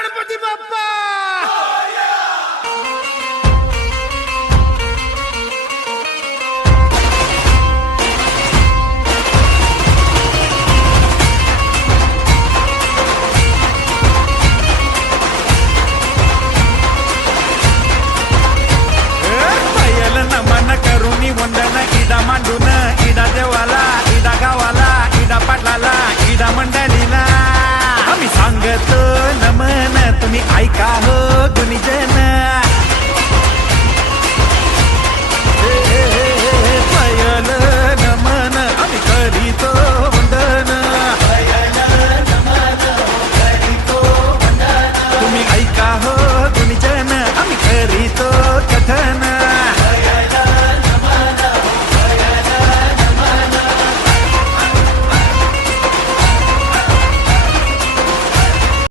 गणपती बाप्पा नमन करुणी वंदन इडा मांडून इडा देवाला इडा गावाला इडा पाटलाला इडा मंडळीला आम्ही सांगतो नमन तुम्ही ऐका हो गुणीजन